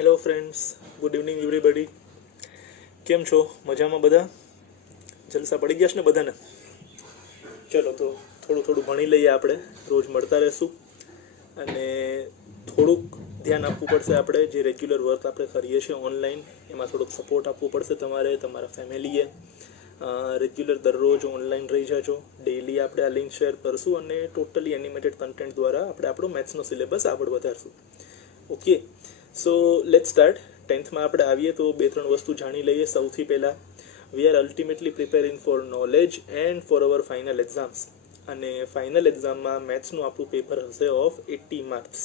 Hello friends, good evening everybody. કેમ છો? મજામાં બધા? જલસા પડી ગયા છે ને બધાને? ચલો તો થોડું થોડું ભણી લઈએ. આપણે રોજ મળતા રહેશું અને થોડુંક ધ્યાન આપવું પડશે. આપણે જે રેગ્યુલર વર્ક આપણે કરીએ છીએ ઓનલાઈન, એમાં થોડોક સપોર્ટ આપવો પડશે તમારે, તમારા ફેમિલીએ. રેગ્યુલર દરરોજ ઓનલાઈન રહી જાજો. ડેઈલી આપણે આ લિંક શેર કરશું અને ટોટલી એનિમેટેડ કન્ટેન્ટ દ્વારા આપણે આપણો મેથ્સનો સિલેબસ આગળ વધારશું. Okay, so let start. 10th માં આપણે આવીએ તો 2-3 વસ્તુ જાણી લઈએ. સૌથી પહેલાં, we are ultimately preparing for knowledge and for our final exams. અને ફાઇનલ એક્ઝામમાં મેથ્સનું આપણું પેપર હશે ઓફ 80 માર્ક્સ.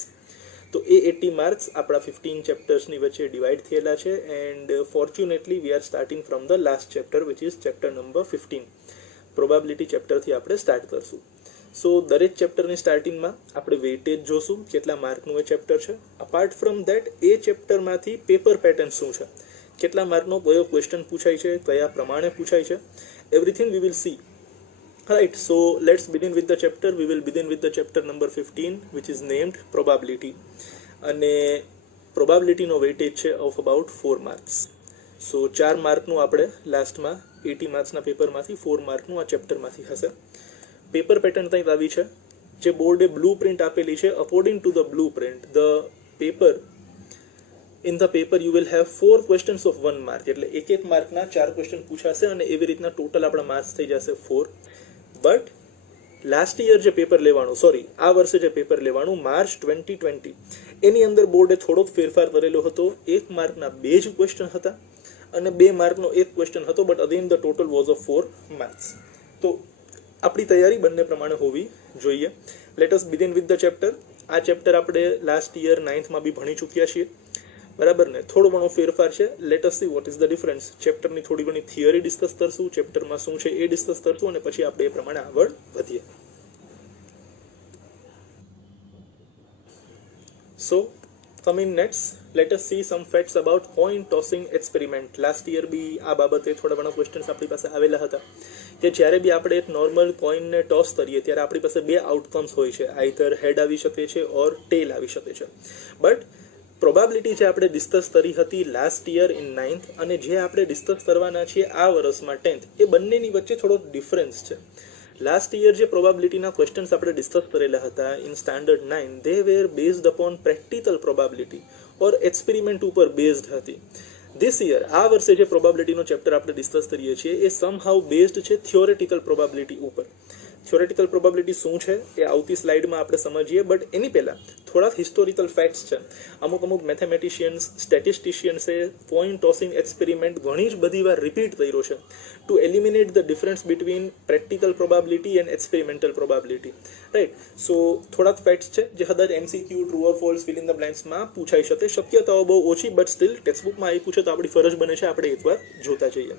તો એ 80 માર્ક્સ આપણા 15 ચેપ્ટર્સની વચ્ચે ડિવાઈડ થયેલા છે. And fortunately we are starting from the last chapter which is chapter number 15. Probability ચેપ્ટરથી આપણે સ્ટાર્ટ કરશું. સો દરેક ચેપ્ટરની સ્ટાર્ટિંગમાં આપણે વેઇટેજ જોશું, કેટલા માર્કનું એ ચેપ્ટર છે. અપાર્ટ ફ્રોમ દેટ એ ચેપ્ટરમાંથી પેપર પેટર્ન શું છે, કેટલા માર્કનો કયો ક્વેશ્ચન પૂછાય છે, કયા પ્રમાણે પૂછાય છે, everything we will see. Right, so let's begin with the chapter. We will begin with the chapter number 15 which is named probability. અને પ્રોબેબિલિટીનો વેઇટેજ છે ઓફ અબાઉટ 4 માર્ક્સ. સો 4 માર્કનું આપણે લાસ્ટમાં 80 માર્ક્સના પેપરમાંથી 4 માર્કનું આ ચેપ્ટરમાંથી હશે. પેપર પેટર્ન કંઈક આવી છે, જે બોર્ડે બ્લુ પ્રિન્ટ આપેલી છે. According to the blue print, in the paper you will have 4 questions of 1 માર્ક. એટલે એક માર્કના 4 ક્વેશ્ચન પૂછાશે અને એવી રીતના ટોટલ આપણા માર્ક્સ થઈ જશે 4. બટ લાસ્ટ યર જે પેપર લેવાનું, આ વર્ષે જે પેપર લેવાનું માર્ચ 2020, એની અંદર બોર્ડે થોડોક ફેરફાર કરેલો હતો. 1 માર્કના 2 જ ક્વેશ્ચન હતા અને 2 માર્કનો 1 ક્વેશ્ચન હતો. But again the total was of 4 માર્ક્સ. તો આપણી તૈયારી બંને પ્રમાણે હોવી જોઈએ. Let us begin with the chapter. આ ચેપ્ટર આપણે લાસ્ટ યર 9th માં બી ભણી ચૂક્યા છીએ, બરાબર ને? થોડો ઘણો ફેરફાર છે. Let us see what is the difference. ચેપ્ટરની થોડી ઘણી થિયરી ડિસ્કસ કરશું, ચેપ્ટરમાં શું છે એ ડિસ્કસ કરશું અને પછી આપણે એ પ્રમાણે આગળ વધીએ. So coming next, let us see some facts about coin tossing experiment. Last year બી આ બાબતે થોડા ઘણા ક્વેશ્ચન્સ આપણી પાસે આવેલા હતા કે જ્યારે બી આપણે એક નોર્મલ કોઈનને ટોસ કરીએ ત્યારે આપણી પાસે 2 આઉટકમ્સ હોય છે. આઈધર હેડ આવી શકે છે ઓર ટેલ આવી શકે છે. બટ પ્રોબેબિલિટી જે આપણે ડિસ્કસ કરી હતી લાસ્ટ યર ઇન 9th અને જે આપણે ડિસ્કસ કરવાના છીએ આ વર્ષમાં 10th, એ બંનેની વચ્ચે થોડો ડિફરન્સ છે. લાસ્ટ યર જે પ્રોબેબિલિટીના ક્વેશ્ચન્સ આપણે ડિસ્કસ કરેલા હતા in standard 9, they were based upon practical probability or experiment ઉપર બેઝડ હતી. ધીસ યર, આ વર્ષે જે પ્રોબેબિલિટીનો ચેપ્ટર આપણે ડિસ્કસ કરીએ છીએ એ સમહાઉ બેઝડ છે થિયોરેટિકલ પ્રોબેબિલિટી ઉપર. થિયોરેટિકલ પ્રોબેબિલિટી શું છે એ આવતી સ્લાઇડમાં આપણે સમજીએ. બટ એની પહેલાં થોડાક હિસ્ટોરિકલ ફેક્ટ્સ છે. અમુક મેથેમેટિશિયન્સ, સ્ટેટિસ્ટિશિયન્સે કોઈન ટોસિંગ એક્સપેરિમેન્ટ ઘણી જ બધી વાર રિપીટ કર્યો છે to eliminate the difference between practical probability and experimental probability. Right, so થોડાક ફેક્ટ્સ છે જે કદાચ MCQ, true or false, fill in the બ્લેન્ક્સમાં પૂછાઈ શકે. શક્યતાઓ બહુ ઓછી, બટ સ્ટીલ ટેક્સ્ટબુકમાં આવી પૂછે તો આપણી ફરજ બને છે આપણે એકવાર જોતા જઈએ.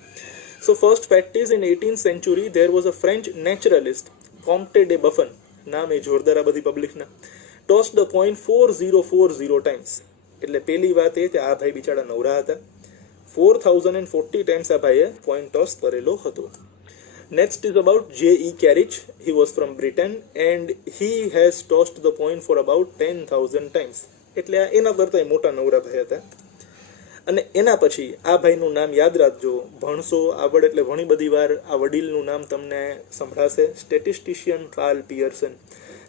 So first fact is, in 18th century there was a French naturalist, Comte de Buffon, નામ એ જોરદાર આ બધી પબ્લિકના, tossed the coin 4040 times. એટલે પહેલી વાત એ કે આ ભાઈ બિચારા નવરા હતા. 4040 times આ ભાઈએ કોઈન ટોસ કરેલો હતો. Next is about J.E. Carriage. He was from Britain and he has tossed the coin for about 10,000 times. એટલે એના કરતા મોટા નવરા ભાઈ હતા. અને એના પછી આ ભાઈનું નામ યાદ રાખજો, ભણશો આવડ એટલે ઘણી બધી વાર આ વડીલનું નામ તમને સંભળાશે. સ્ટેટિસ્ટિશિયન કાર્લ પિયર્સન,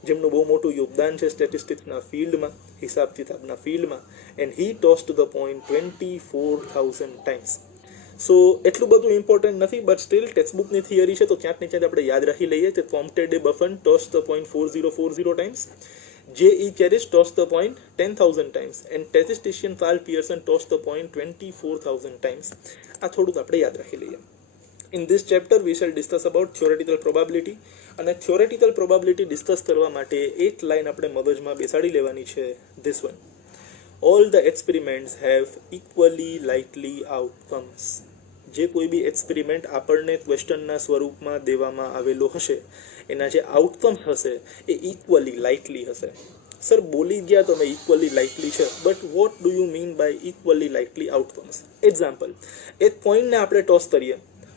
જેમનું બહુ મોટું યોગદાન છે સ્ટેટિસ્ટિક્સના ફિલ્ડમાં, હિસાબ કિતાબના ફિલ્ડમાં. And he tossed the point 24,000 times. So એટલું બધું ઇમ્પોર્ટન્ટ નથી, બટ સ્ટીલ ટેક્સ્ટબુકની થિયરી છે તો ક્યાંક ને ક્યાંક આપણે યાદ રાખી લઈએ કે Comte de Buffon tossed the point 4040 times. J.E. Carriage tossed the point 10,000 times and statistician Carl Pearson tossed the point 24,000 times. આ થોડુંક આપણે યાદ રાખી લઈએ. In this chapter we shall discuss about theoretical probability. અને theoretical probability ડિસ્કસ કરવા માટે એક લાઈન આપણે મગજમાં બેસાડી લેવાની છે, this one: all the experiments have equally likely outcomes. જે કોઈ બી એક્સપેરિમેન્ટ આપણને ક્વેશ્ચનના સ્વરૂપમાં દેવામાં આવેલો હશે એના જે આઉટકમ્સ હશે એ ઇક્વલી લાઇકલી હશે. સર બોલી ગયા તમે ઇક્વલી લાઇકલી છે, but what do you mean by equally likely outcomes? Example, એક કોઈનને આપણે ટોસ કરીએ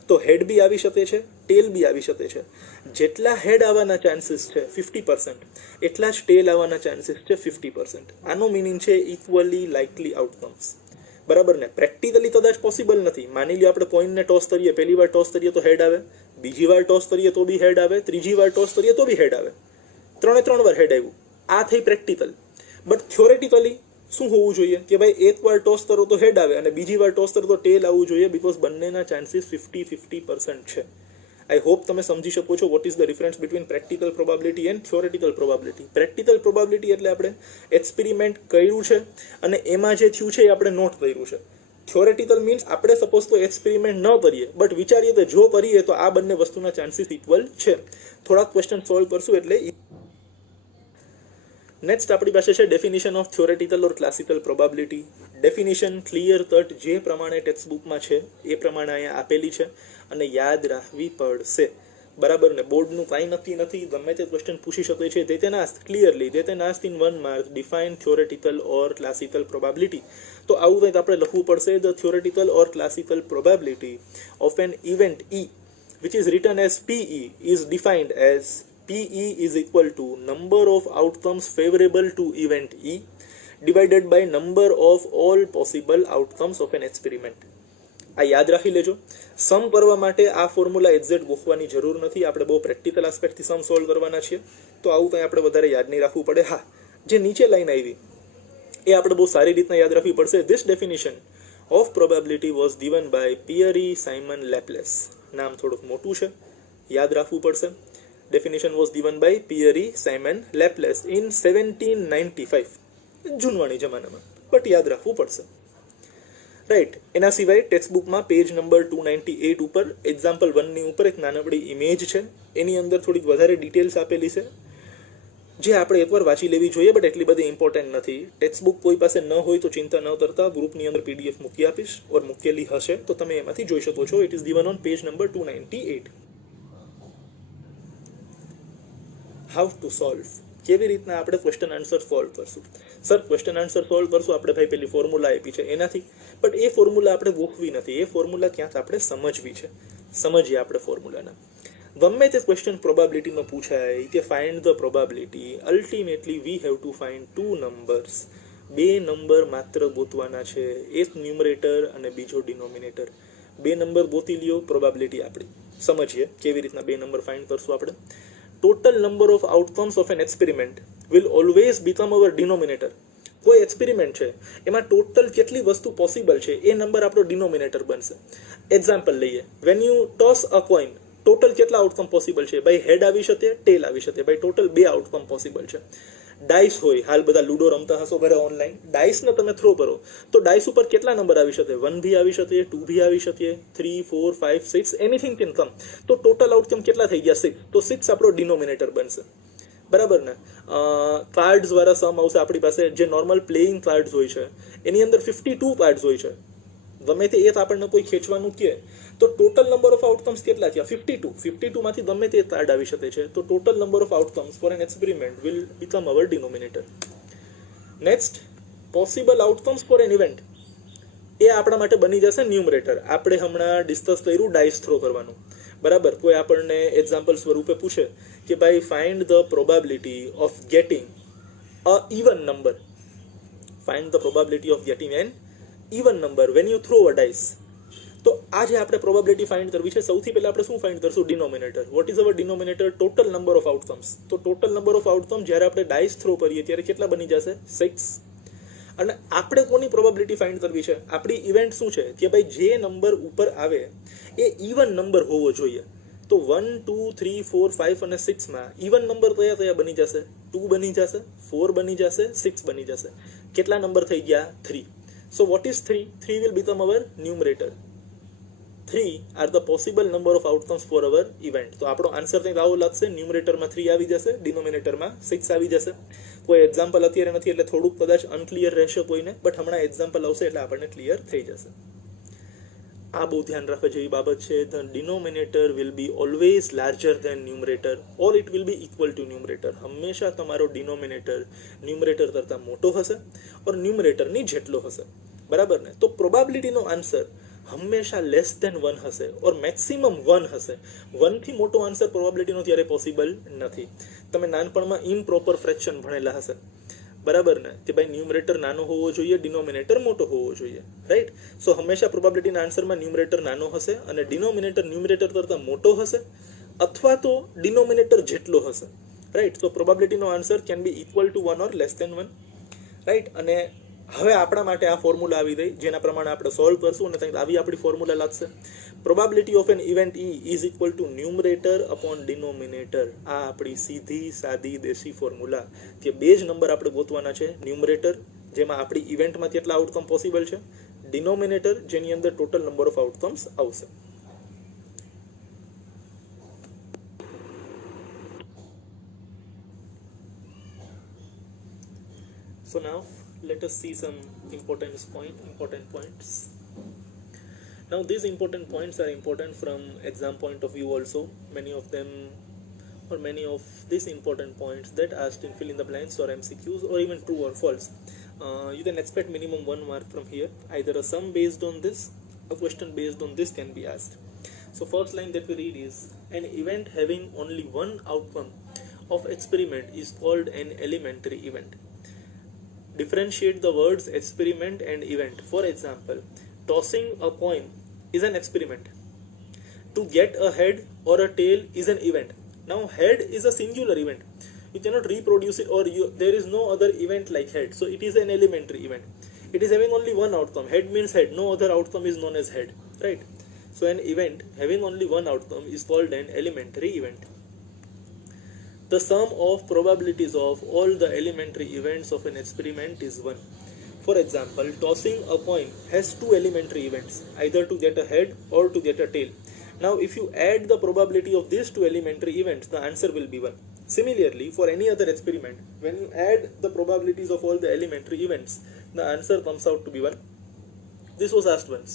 તો હેડ બી આવી શકે છે, ટેલ બી આવી શકે છે. જેટલા હેડ આવવાના ચાન્સીસ છે 50%, એટલા જ ટેલ આવવાના ચાન્સીસ છે 50%. આનો મિનિંગ છે ઇક્વલી લાઇકલી આઉટકમ્સ. બરાબર ને? પ્રેક્ટિકલી કદાચ પોસિબલ નથી. માની લો આપણે કોઈનને ટોસ કરીએ, પહેલી વાર ટોસ કરીએ તો હેડ આવે, બીજી વાર ટોસ કરીએ તો બી હેડ આવે, ત્રીજી વાર ટોસ કરીએ તો બી હેડ આવે, 3 વાર હેડ આવ્યું. આ થઈ પ્રેક્ટિકલ. બટ થિયોરેટિકલી શું હોવું જોઈએ કે ભાઈ એક વાર ટોસ કરો તો હેડ આવે અને બીજી વાર ટોસ કરો તો ટેલ આવવું જોઈએ, બીકોઝ બંનેના ચાન્સીસ 50-50% છે. આઈ હોપ તમે સમજી શકો છો vote is the difference between practical probability and theoretical probability. Practical probability એટલે આપણે એક્સપેરિમેન્ટ કર્યું છે અને એમાં જે થયું છે એ આપણે નોટ કર્યું છે. થિયોરેટિકલ મીન્સ આપણે સપોઝ તો એક્સપેરિમેન્ટ ન કરીએ બટ વિચારીએ કે જો કરીએ તો આ બંને વસ્તુના ચાન્સીસ ઇક્વલ છે. થોડાક ક્વેશ્ચન સોલ્વ કરશું એટલે. નેક્સ્ટ આપણી પાસે છે definition of theoretical or classical probability. Definition clear cut જે પ્રમાણે ટેક્સ્ટ બુકમાં છે એ પ્રમાણે અહીંયા આપેલી છે અને યાદ રાખવી પડશે. બરાબર ને? બોર્ડનું કાંઈ નક્કી નથી, ગમે તે ક્વેશ્ચન પૂછી શકે છે. they can ask clearly, they can ask in 1 mark, define theoretical or classical probability. તો આવું કંઈક આપણે લખવું પડશે. the theoretical or classical probability of an event E which is written as PE is defined as PE is equal to number of outcomes favorable to event E divided by number of all possible outcomes of an experiment. આ યાદ રાખી લેજો. સમ કરવા માટે આ formula exact ગોખવાની જરૂર નથી. આપણે બહુ પ્રેક્ટિકલ આસ્પેક્ટથી સમ સોલ્વ કરવાના છીએ, તો આવું કંઈ આપણે વધારે યાદ નહીં રાખવું પડે. હા, જે નીચે લાઈન આવી એ આપણે બહુ સારી રીતના યાદ રાખવી પડશે. This definition of probability was given by Pierre Simon Laplace. નામ થોડુંક મોટું છે, યાદ રાખવું પડશે. Definition was given by Pierre Simon Laplace in 1795, જૂનવાણી જમાનામાં, બટ યાદ રાખવું પડશે. રાઈટ. એના સિવાય ટેક્સ્ટ બુકમાં પેજ નંબર 298 ઉપર એક્ઝામ્પલ 1 ની ઉપર એક નાનકડી ઇમેજ છે. એની અંદર થોડીક વધારે ડિટેલ્સ આપેલી છે જે આપણે એકવાર વાંચી લેવી જોઈએ, બટ એટલી બધી ઇમ્પોર્ટન્ટ નથી. ટેક્સ્ટ બુક કોઈ પાસે ન હોય તો ચિંતા ન કરતા, ગ્રુપની અંદર PDF મૂકી આપીશ ઓર મૂકેલી હશે તો તમે એમાંથી જોઈ શકો છો. It is given on page number 298. How to solve, કેવી રીતના આપણે ક્વેશ્ચન આન્સર સોલ્વ કરશું. સર ક્વેશ્ચન આન્સર સોલ્વ કરશું આપણે ભાઈ પેલી ફોર્મ્યુલા આપી છે એનાથી, બટ એ ફોર્મ્યુલા આપણે ગોખવી નથી. એ ફોર્મ્યુલા ક્યાંક આપણે સમજવી છે. સમજીએ આપણે ફોર્મ્યુલાના. ગમે તે ક્વેશ્ચન પ્રોબેબિલિટીમાં પૂછાય કે find the probability, ultimately we have to find 2 નંબર્સ. 2 નંબર માત્ર ગોતવાના છે, એક ન્યુમરેટર અને બીજો ડિનોમિનેટર. 2 નંબર ગોતી લ્યો, પ્રોબેબિલિટી આપણી. સમજીએ કેવી રીતના 2 નંબર ફાઇન્ડ કરશું આપણે. total number of outcomes of an experiment will always become our denominator. કોઈ એક્સપેરિમેન્ટ છે એમાં ટોટલ કેટલી વસ્તુ પોસિબલ છે એ નંબર આપણો ડિનોમિનેટર બનશે. એક્ઝામ્પલ લઈએ, when you toss a coin, total કેટલા આઉટકમ પોસિબલ છે? ભાઈ હેડ આવી શકે, ટેલ આવી શકે. ભાઈ ટોટલ 2 આઉટકમ પોસિબલ છે. ડાઇસ હોય, હાલ બધા લૂડો રમતા હશો ઘરે ઓનલાઈન, ડાઇસને તમે થ્રો કરો તો ડાઇસ ઉપર કેટલા નંબર આવી શકે? 1 ભી આવી શકે, 2 ભી આવી શકે, 3, 4, 5, 6, એનીથિંગ કેન કમ. તો ટોટલ આઉટકમ કેટલા થઈ ગયા? 6. તો 6 આપણો ડિનોમિનેટર બનશે. બરાબર ને? કાર્ડ્સ વાળા સમ આવશે આપણી પાસે. જે નોર્મલ પ્લેઇંગ કાર્ડ્સ હોય છે એની અંદર 52 કાર્ડ્સ હોય છે. ગમે તે એક આપણને કોઈ ખેંચવાનું કહે તો ટોટલ નંબર ઓફ આઉટકમ્સ કેટલા થયા? 52. 52 માંથી ગમે તે કાર્ડ આવી શકે છે. તો total number of outcomes for an experiment will become our denominator. Next, possible outcomes for an event, એ આપણા માટે બની જશે ન્યુમરેટર. આપણે હમણાં ડિસ્કસ કર્યું ડાઇસ થ્રો કરવાનું. બરાબર? કોઈ આપણને એક્ઝામ્પલ સ્વરૂપે પૂછે કે ભાઈ find the probability of getting a even number. Find the probability of getting an even number when you throw a dice. તો આ જે આપણે પ્રોબેબિલિટી ફાઇન્ડ કરવી છે, સૌથી પહેલા આપણે શું ફાઇન્ડ કરશું? Denominator. What is our denominator? Total number of outcomes. તો ટોટલ નંબર ઓફ આઉટકમ જ્યારે આપણે ડાઇસ થ્રો કરીએ ત્યારે કેટલા બની જશે? 6. અને આપણે કોની પ્રોબેબિલિટી ફાઇન્ડ કરવી છે? આપણી ઇવેન્ટ શું છે કે ભાઈ જે નંબર ઉપર આવે એ ઇવન નંબર હોવો જોઈએ. તો 1, 2, 3, 4, 5 અને 6માં ઇવન નંબર કયા કયા બની જશે? 2 બની જશે, 4 બની જશે, 6 બની જશે. કેટલા નંબર થઈ ગયા? 3. So what is 3? 3 will become our numerator. 3 are the possible number of outcomes for our event. તો આપણો આન્સર કંઈક આવો લાગશે. ન્યુમરેટરમાં 3 આવી જશે, ડિનોમિનેટરમાં 6 આવી જશે. કોઈ એક્ઝામ્પલ અત્યારે નથી એટલે થોડુંક કદાચ અનક્લિયર રહેશે કોઈને, બટ હમણાં એક્ઝામ્પલ આવશે એટલે આપણને ક્લિયર થઈ જશે. આ બહુ ધ્યાન રાખવા જેવી બાબત છે. The denominator will be always larger than numerator or it will be equal to numerator. હંમેશા તમારો ડિનોમિનેટર ન્યુમરેટર કરતાં મોટો હશે ઓર ન્યુમરેટરની જેટલો હશે. બરાબર ને? તો પ્રોબેબિલિટીનો આન્સર હંમેશા લેસ ધેન 1 હશે ઓર મેક્સિમમ 1 હશે. 1 થી મોટો આન્સર પ્રોબેબિલિટીનો ત્યારે પોસિબલ નથી. તમે નાનપણમાં ઇમ્પ્રોપર ફ્રેક્શન ભણેલા હશે, બરાબર ને, કે ભાઈ ન્યુમરેટર નાનો હોવો જોઈએ, ડિનોમિનેટર મોટો હોવો જોઈએ, રાઈટ. સો હંમેશા પ્રોબેબિલિટીના આન્સરમાં ન્યુમરેટર નાનો હશે અને ડિનોમિનેટર ન્યુમરેટર કરતાં મોટો હશે અથવા તો ડિનોમિનેટર જેટલો હશે, રાઈટ. તો પ્રોબેબિલિટીનો answer can be equal to 1 or less than 1, right. અને હવે આપણા માટે આ ફોર્મ્યુલા આવી ગઈ જેના પ્રમાણે આપણે સોલ્વ કરશું અને ત્યાં આવી આપણી ફોર્મ્યુલા લાગશે. Probability of N event E is equal to numerator upon denominator. આ આપણી સીધી સાદી દેશી ફોર્મ્યુલા કે બે જ નંબર આપણે ગોતવાના છે. ન્યુમરેટર જેમાં આપણી ઇવેન્ટમાં કેટલા આઉટકમ પોસિબલ છે, ડિનોમિનેટર જેની અંદર ટોટલ નંબર ઓફ આઉટકમ્સ આવશે. So now let us see some important points. Now these important points are important from exam point of view also. Many of them or many of these important points that asked in fill in the blanks or MCQs or even true or false. You can expect minimum 1 mark from here. Either a sum based on this, a question based on this can be asked. So first line that we read is, an event having only one outcome of experiment is called an elementary event. Differentiate the words experiment and event. For example, tossing a coin is an experiment. To get a head or a tail is an event. Now head is a singular event. You cannot reproduce it, or there is no other event like head. So it is an elementary event. It is having only one outcome. Head means head. No other outcome is known as head. Right? So an event having only one outcome is called an elementary event. The sum of probabilities of all the elementary events of an experiment is 1. For example, tossing a coin has two elementary events, either to get a head or to get a tail. Now if you add the probability of these two elementary events, the answer will be 1. Similarly, for any other experiment, when you add the probabilities of all the elementary events, the answer comes out to be 1. This was asked once.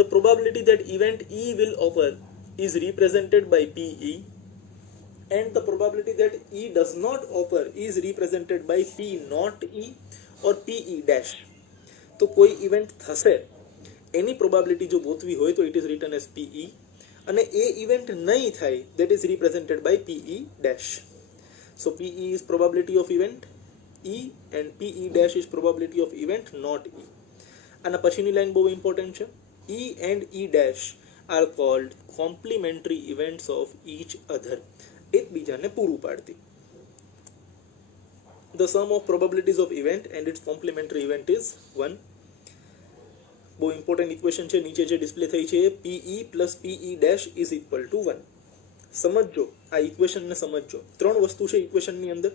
The probability that event E will occur is represented by PE, and the probability that E does not occur is represented by P not E or PE dash. તો કોઈ ઇવેન્ટ થશે એની પ્રોબેબિલિટી જો ગોતવી હોય તો it is return as PE, અને એ ઇવેન્ટ નહીં થાય that is represented by PE dash. So PE is probability of event E and PE dash is probability of event not E. આના પછીની લાઈન બહુ ઇમ્પોર્ટન્ટ છે. E and E dash are called complementary events of each other. એકબીજાને પૂરું પાડતી. The sum of probabilities of event and its complementary event is 1. બહુ important equation છે, નીચે જે ડિસ્પ્લે થઈ છે, PE plus PE dash is equal to 1. સમજજો આ ઇક્વેશનને, સમજજો. ત્રણ વસ્તુ છે ઇક્વેશનની અંદર.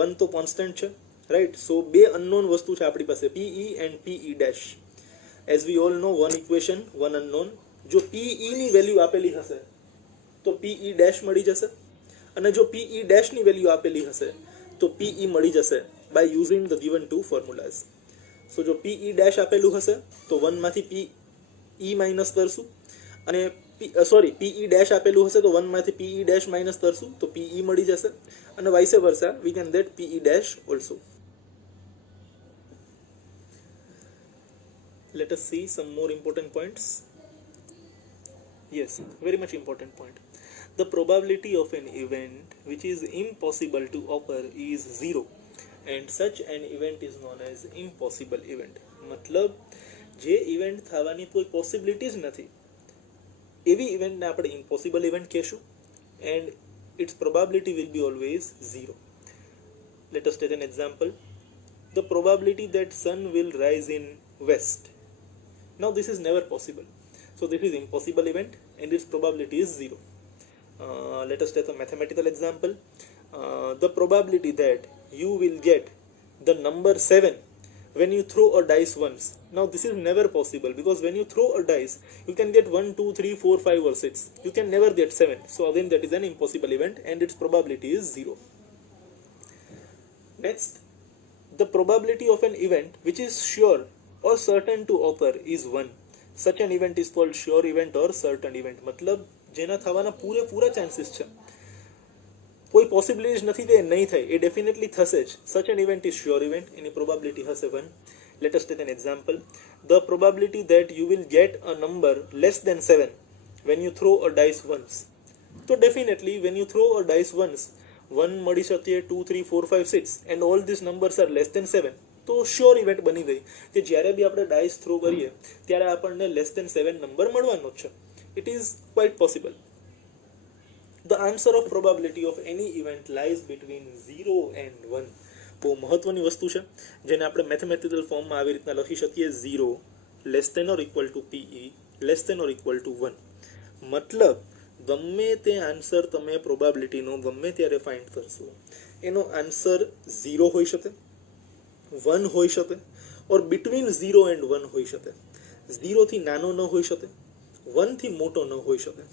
1 તો કોન્સ્ટન્ટ છે, રાઈટ. સો બે અનનોન વસ્તુ છે આપણી પાસે, PE and PE dash. As we all know, one equation, one unknown. જો PE ની વેલ્યુ આપેલી હશે તો PE dash મળી જશે, અને જો PE dash ની વેલ્યુ આપેલી હશે તો PE મળી જશે by using the given two formulas. So જો PE dash આપેલું હશે તો 1 માંથી PE માઇનસ કરશું, અને PE dash આપેલું હશે તો 1 માંથી PE dash માઇનસ કરશું તો PE મળી જશે, અને vice versa we can get PE dash also. Let us see some more important points. Yes, very much important point. The probability of an event which is impossible to occur is 0, and such an event is known as impossible event. मतलब જે ઇવેન્ટ થવાની કોઈ પોસિબિલિટી જ નથી એવી ઇવેન્ટને આપણે impossible event કહેશું, and its probability will be always 0. Let us take an example. The probability that sun will rise in west. Now this is never possible. So this is impossible event and its probability is 0. Let us take a mathematical example. The probability that you will get the number 7 when you throw a dice once. Now this is never possible, because when you throw a dice you can get 1, 2, 3, 4, 5 or 6. You can never get 7. So again that is an impossible event and its probability is 0. Next, the probability of an event which is sure or certain to occur is 1. Such an event is called sure event or certain event. मतलब જેના થવાના પૂરેપૂરા ચાન્સીસ છે, કોઈ પોસિબિલિટી નથી કે નહીં થાય, એ ડેફિનેટલી થશે જ. Such an event is sure event, એની પ્રોબેબિલિટી હશે 1. Let us take an example. The probability that you will get a number less than 7 when you throw a dice once. So definitely when you throw a dice once, 1 મળી શકે, 2 3 4 5 6 and all these numbers are less than 7, તો sure event બની ગઈ કે જ્યારે બી આપણે dice throw કરીએ ત્યારે આપણને લેસ દેન 7 નંબર મળવાનો જ છે. It is quite possible. The answer of probability of any event lies between 0 and 1. બહુ મહત્વની વસ્તુ છે જેને આપણે મેથેમેટિકલ ફોર્મમાં આવી રીતના લખી શકીએ, 0 less than or equal to PE less than or equal to 1. મતલબ ગમે તે આન્સર તમે પ્રોબાબિલિટીનો ગમે ત્યારે ફાઇન્ડ કરશો એનો આન્સર 0 હોઈ શકે, 1 હોઈ શકે ઓર બિટવીન 0 એન્ડ 1 હોઈ શકે. 0 થી નાનો ન હોઈ શકે, 1 થી મોટો ન હોઈ શકે.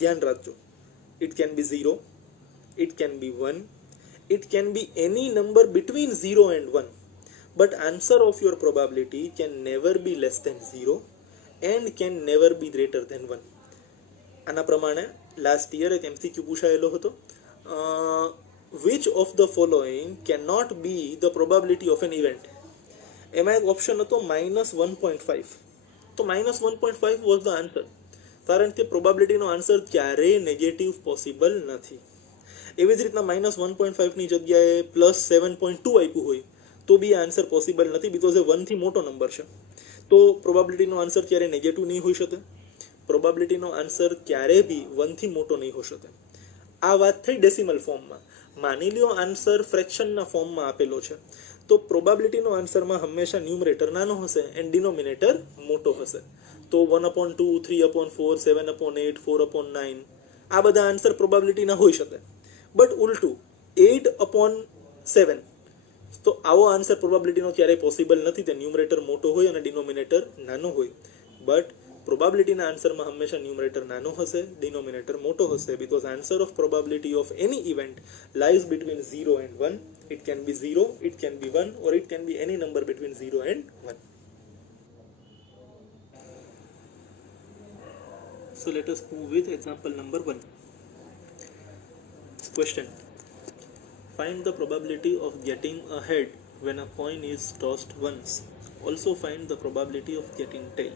ધ્યાન રાખજો. It can be 0, it can be 1, it can be any number between 0 and 1, but answer of your probability can never be less than 0 and can never be greater than 1. આના પ્રમાણે લાસ્ટ યર એક MCQ પૂછાયેલો હતો, which of the following cannot be the probability of an event. એમાં એક ઓપ્શન હતો -1.5. તો -1.5 was the answer, કારણ કે પ્રોબાબિલિટીનો આન્સર ક્યારેય નેગેટિવ પોસિબલ નથી. એવી જ રીતના -1.5ની જગ્યાએ +7.2 આપ્યું હોય તો બી આન્સર પોસિબલ નથી, બિકોઝ એ 1થી મોટો નંબર છે. તો પ્રોબાબિલિટીનો આન્સર ક્યારેય નેગેટિવ નહીં હોઈ શકે, પ્રોબાબિલિટીનો આન્સર ક્યારેય બી 1થી મોટો નહીં હોઈ શકે. આ વાત થઈ ડેસિમલ ફોર્મમાં. માની લ્યો આન્સર ફ્રેક્શનના ફોર્મમાં આપેલો છે તો પ્રોબાબિલિટીનો આન્સરમાં હંમેશા ન્યુમરેટર નાનો હશે એન્ડ ડિનોમિનેટર મોટો હશે. તો 1/2, 3/4, 7/8, 4/9 આ બધા આન્સર પ્રોબાબિલિટીના હોઈ શકે. બટ ઉલટું 8/7, તો આવો આન્સર પ્રોબાબિલિટીનો ક્યારેય પોસિબલ નથી, તે ન્યુમરેટર મોટો હોય અને ડિનોમિનેટર નાનો હોય. બટ પ્રોબાબિલિટીના આન્સરમાં હંમેશા ન્યુમરેટર નાનો હશે, ડિનોમિનેટર મોટો હશે, because answer of probability of any event lies between 0 and 1. It can be 0, it can be 1 or it can be any number between 0 and 1. So let us move with example number 1. Question. Find the probability of getting a head when a coin is tossed once. Also find the probability of getting tail.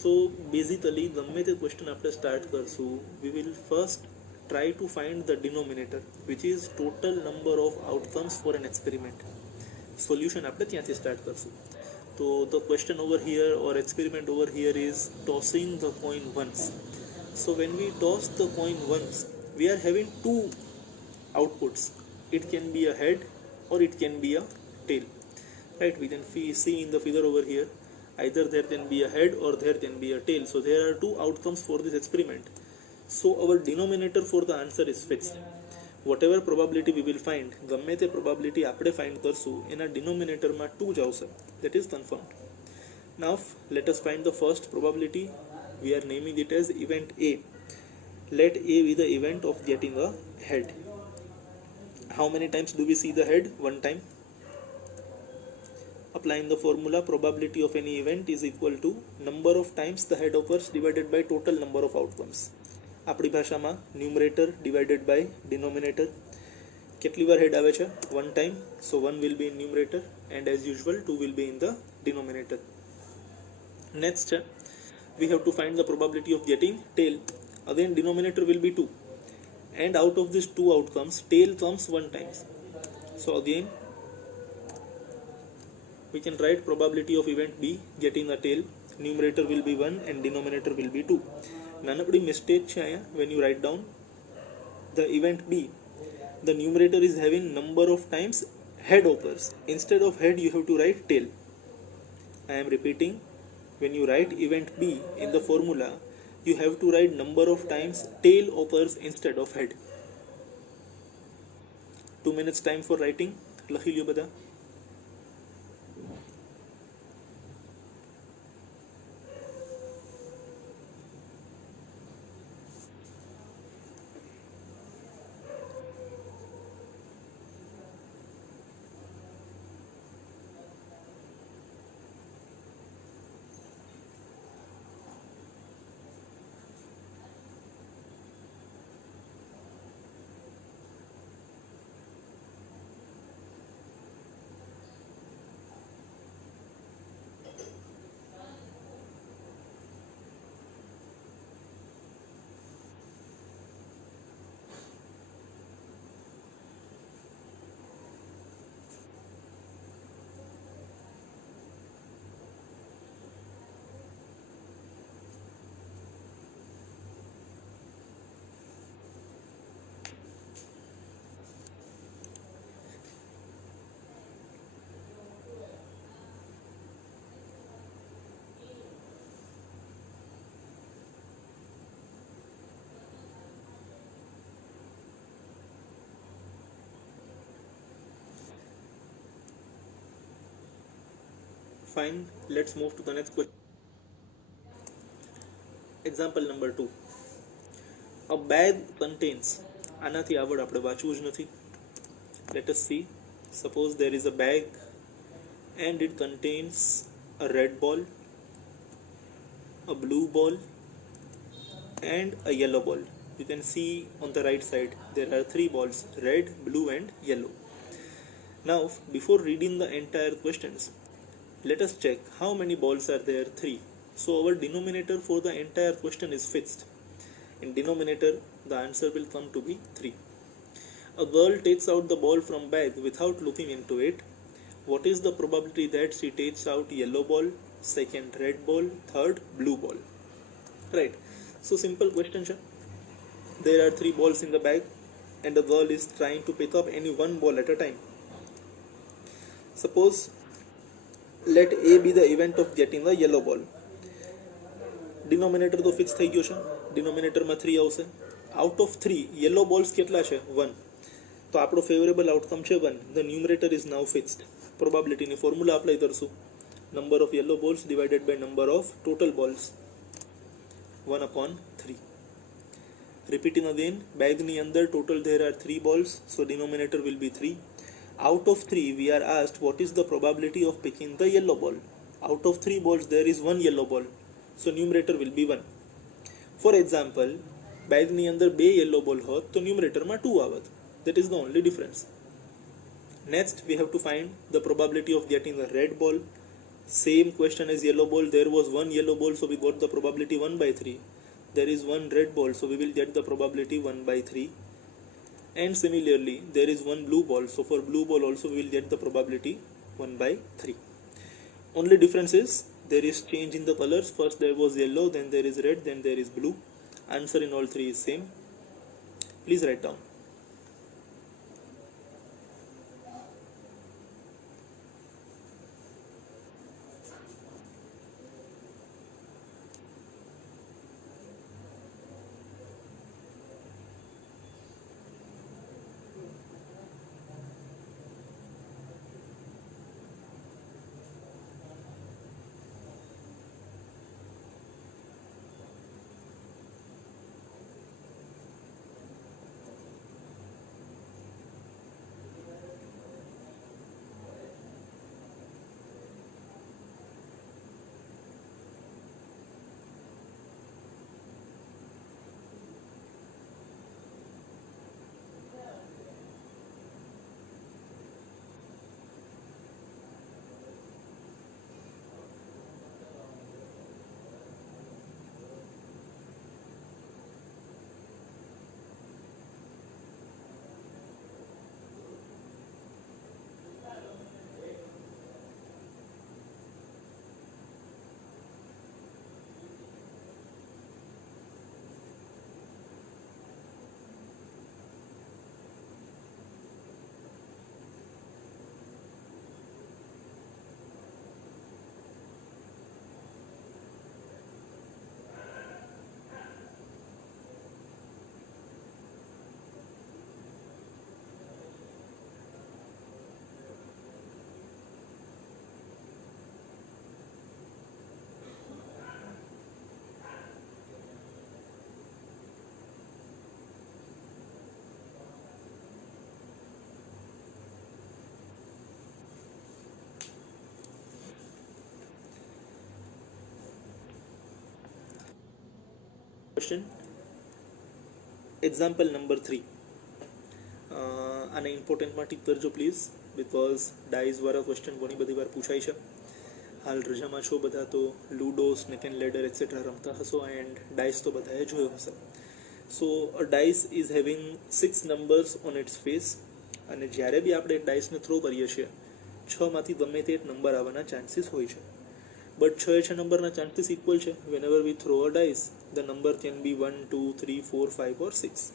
So basically ગમે તે ક્વેશ્ચન આપણે start કરશું, we will first try to find the denominator, which is total number of outcomes for an experiment. Solution આપણે ત્યાંથી સ્ટાર્ટ કરશું. So the question over here or experiment over here is tossing the coin once. So when we toss the coin once, we are having two outputs. It can be a head or it can be a tail. Right? We can see in the figure over here, either there can be a head or there can be a tail. So there are two outcomes for this experiment. So our denominator for the answer is fixed. Whatever probability we will find, ગમે તે probability આપણે find કરશું એના denominatorમાં 2 જ આવશે. That is confirmed. Now let us find the first probability. We are naming it as event A. Let A be the event of getting a head. How many times do we see the head? One time. Applying the formula, probability of any event is equal to number of times the head occurs divided by total number of outcomes. આપણી ભાષામાં numerator divided by denominator. કેટલી વાર હેડ આવે છે? 1 time. So 1 will be in numerator and as usual 2 will be in the denominator. Next we have to find the probability of getting tail. Again denominator will be 2 and out of these two outcomes tail comes 1 times. So again we can write probability of event B getting a tail. Numerator will be 1 and denominator will be 2. નાનકડી મિસ્ટેક છે અહીંયા. when you write down the event B, the numerator is having number of times head occurs. Instead of head you have to write tail. I am repeating, when you write event B in the formula you have to write number of times tail occurs instead of head. 2 minutes time for writing. લખી લ્યો બધા. Fine, let's move to the next question. Example number 2. A bag contains, આનાથી આવડ આપણે વાંચવું જ નથી. Let us see. Suppose there is a bag and it contains a red ball, a blue ball and a yellow ball. You can see on the right side there are 3 balls, red, blue and yellow. Now before reading the entire questions, let us check how many balls are there. 3. So our denominator for the entire question is fixed. In denominator the answer will come to be 3. A girl takes out the ball from bag without looking into it. What is the probability that she takes out yellow ball, second red ball, third blue ball? Right. So simple question. There are 3 balls in the bag and the girl is trying to pick up any one ball at a time. Suppose let A be the event of getting the yellow ball. Denominator तो फिक्स થઈ ગયો છે. Denominator માં 3 આવશે. Out of 3 yellow balls કેટલા છે? 1. તો આપણો ફેવરેબલ આઉટકમ છે 1. The numerator is now fixed. Probability ની ફોર્મ્યુલા અપ્લાય કરશું. Number of yellow balls divided by number of total balls. 1/3. Repeating again, bag ની અંદર total there are 3 balls, so denominator will be 3. Out of 3 we are asked what is the probability of picking the yellow ball. Out of 3 balls there is 1 yellow ball, so numerator will be 1. For example, bag ની અંદર 2 yellow ball હોત તો numerator માં 2 આવત. That is the only difference. Next we have to find the probability of getting the red ball. Same question as yellow ball, there was 1 yellow ball, so we got the probability 1/3. There is 1 red ball, so we will get the probability 1/3. And similarly there is 1 blue ball, so for blue ball also we will get the probability 1/3. Only difference is there is change in the colors. First there was yellow, then there is red, then there is blue. Answer in all 3 is same. Please write down. Question. Example number 3. આને ઇમ્પોર્ટન્ટમાં ટીક કરજો please, because dyes વાળા ક્વેશ્ચન ઘણી બધી વાર પૂછાય છે. હાલ રજામાં છો બધા તો ludo, snake and ladder etcetera રમતા હશો એન્ડ ડાઇસ તો બધાએ જોયો હશે. So a dice is having 6 numbers on its face, અને જ્યારે બી આપણે ડાઇસને થ્રો કરીએ છીએ 6માંથી ગમે તે એક નંબર આવવાના ચાન્સીસ હોય છે. બટ 6 નંબરના ચાન્સીસ ઇક્વલ છે. whenever we throw a dice, the number can be 1, 2, 3, 4, 5 or 6.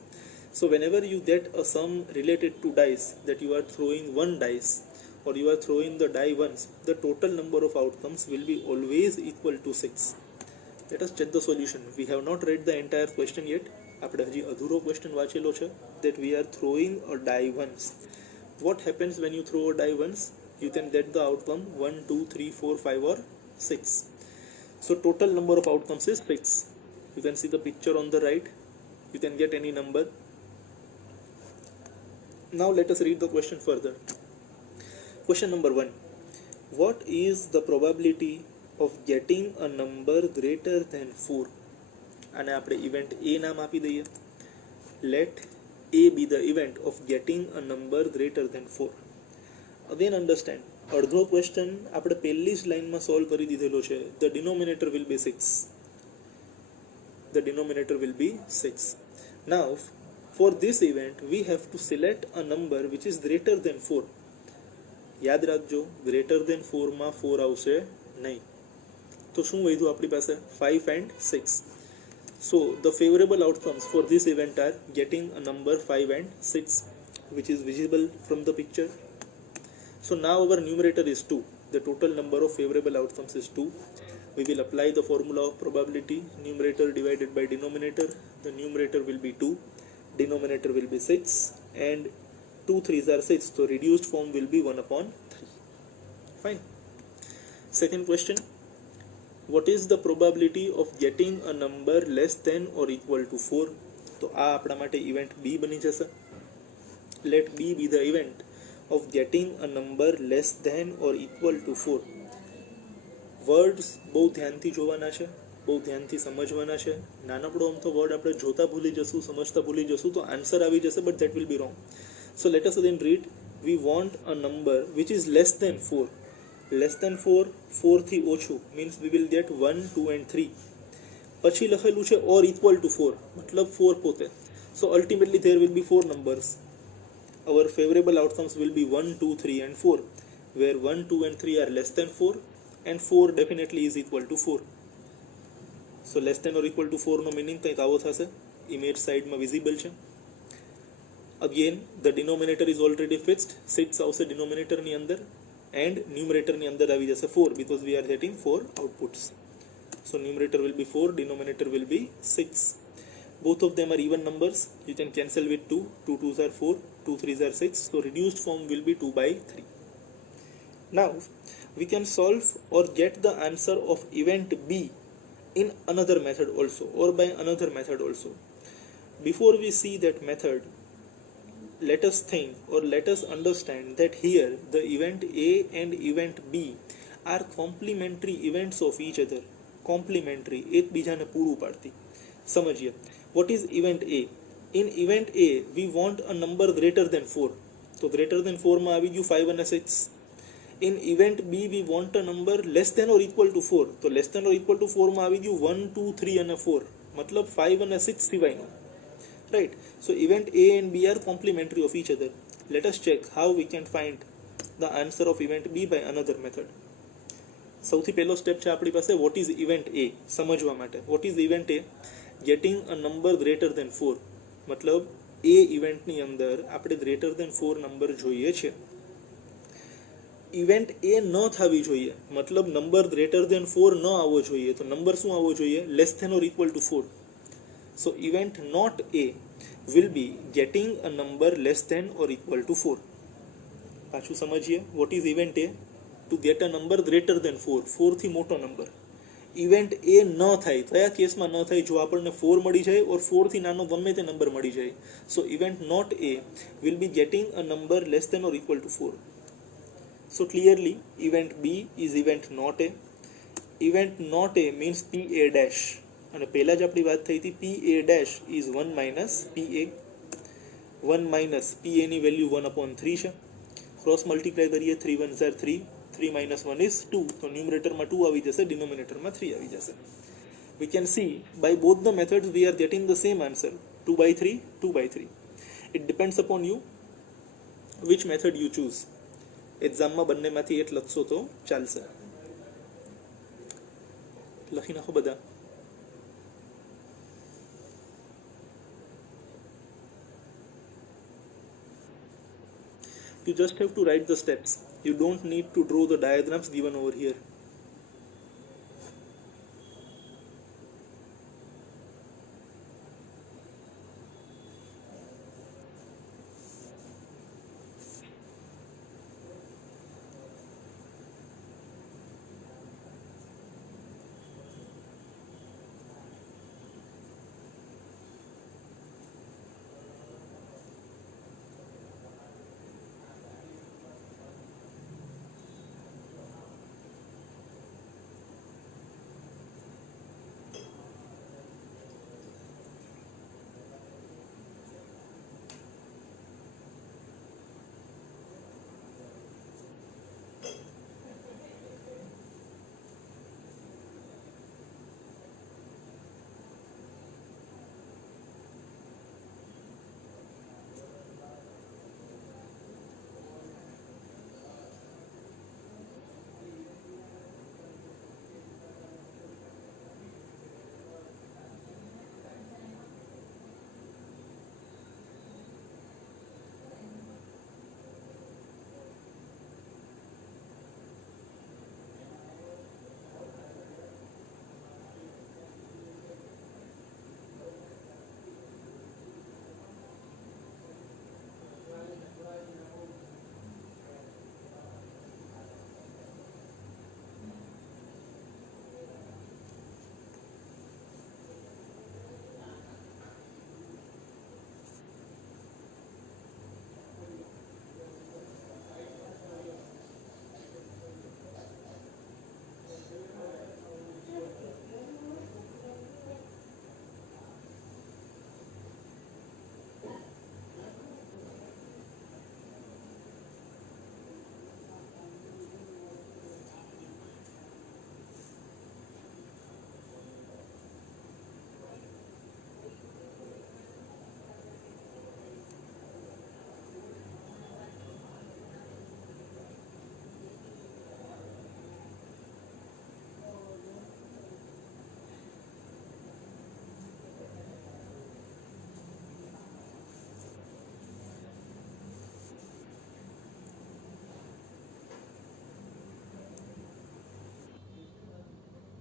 So whenever you get a sum related to dice, that you are throwing one dice or you are throwing the die once, the total number of outcomes will be always equal to 6. Let us check the solution. We have not read the entire question yet. આપણે હજી અધૂરો ક્વેશ્ચન વાંચેલો છે, that we are throwing a die once. What happens when you throw a die once? you can get the outcome 1, 2, 3, 4, 5 or 6. So total number of outcomes is 6. You can see the picture on the right. You can get any number. Now let us read the question further. Question number 1. What is the probability of getting a number greater than 4? અને આપણે event A નામ આપી દઈએ. Let A be the event of getting a number greater than 4. Again understand, અડધો ક્વેશ્ચન આપણે પહેલી જ લાઈનમાં સોલ્વ કરી દીધેલો છે. The denominator will be 6. The denominator will be 6. Now for this event we have to select a number which is greater than 4. યાદ રાખજો, greater than 4 માં 4 આવશે નહીં. તો શું વધ્યું આપણી પાસે? 5 and 6. So the favorable outcomes for this event are getting a number 5 and 6, which is visible from the picture. So now our numerator is 2. The total number of favorable outcomes is 2. We will apply the formula of probability. Numerator divided by denominator. The numerator will be 2. Denominator will be 6. And 2 3s are 6. So reduced form will be 1 upon 3. Fine. Second question. What is the probability of getting a number less than or equal to 4? તો આ આપણા માટે event B બની જશે. Let B be the event of getting a number less than or equal to 4. વર્ડ્સ બહુ ધ્યાનથી જોવાના છે, બહુ ધ્યાનથી સમજવાના છે. નાનકડો આમ તો વર્ડ આપણે જોતા ભૂલી જશું, સમજતા ભૂલી જશું તો આન્સર આવી જશે, but that will be wrong. So let us then read. We want a number which is less than 4. Less than 4, 4 થી ઓછું means we will get 1, 2 and 3. પછી લખેલું છે or equal to 4, મતલબ 4 પોતે. So ultimately there will be 4 numbers. Our favorable outcomes will be 1, 2, 3 and 4, where 1, 2 and 3 are less than 4 and 4 definitely is equal to 4. So less than or equal to 4 નો meaning કંઈક આવો થશે. Image side માં visible છે. Again the denominator is already fixed. 6 આવશે denominator ની અંદર and numerator ની અંદર આવી જશે 4 because we are getting 4 outputs. So numerator will be 4, denominator will be 6. Both of them are even numbers. You can cancel with 2. 2 2s are 4, 2 3s are 6. So reduced form will be 2 by 3. Now we can solve or get the answer of event B in another method also, or by another method also. Before we see that method, let us think or let us understand that here the event A and event B are complementary events of each other. Complementary, એકબીજાને પૂરું પાડતી. સમજીએ. What is event A? In event A we want a number greater than 4. તો greater than 4 માં આવી ગયું 5 અને 6. In event B we want a number less than or equal to 4. તો less than or equal to 4 માં આવી ગયું 1, 2, 3 અને 4. મતલબ 5 અને 6 સિવાયનું. Right. So event A and B are complementary of each other. Let us check how we can find the answer of event B by another method. સૌથી પહેલો સ્ટેપ છે આપણી પાસે what is event A સમજવા માટે. What is event A? Getting a number greater than 4. મતલબ A ઇવેન્ટની અંદર આપણે greater than 4 નંબર જોઈએ છે. ઇવેન્ટ A ન થવી જોઈએ, મતલબ નંબર greater than 4 ન આવવો જોઈએ. તો નંબર શું આવવો જોઈએ? less than or equal to 4. So event not A will be getting a number less than or equal to 4. પાછું સમજીએ. What is event A? To get a number greater than 4. 4 થી મોટો નંબર. ઇવેન્ટ A ન થાય, કયા કેસમાં ન થાય? જો આપણને 4 મળી જાય or 4 થી નાનો ગમે તે નંબર મળી જાય. So event not A will be getting a number less than or equal to 4. So clearly event B is event not A. Event not A means PA dash. અને પહેલા જ આપણી વાત થઈ હતી PA dash is 1 minus PA. 1 minus PA ની વેલ્યુ 1 upon 3 છે. Cross multiply કરીએ 3 1s are 3. 3 minus 1 is 2. તો ન્યુમરેટરમાં 2 આવી જશે, ડિનોમિનેટરમાં 3 આવી જશે. We can see by both the methods we are getting the same answer. 2 by 3, 2 by 3. It depends upon you which method you choose. એક્ઝામમાં બંનેમાંથી એક લખશો તો ચાલશે. લખી નાખો બધા. You just have to write the steps. You don't need to draw the diagrams given over here.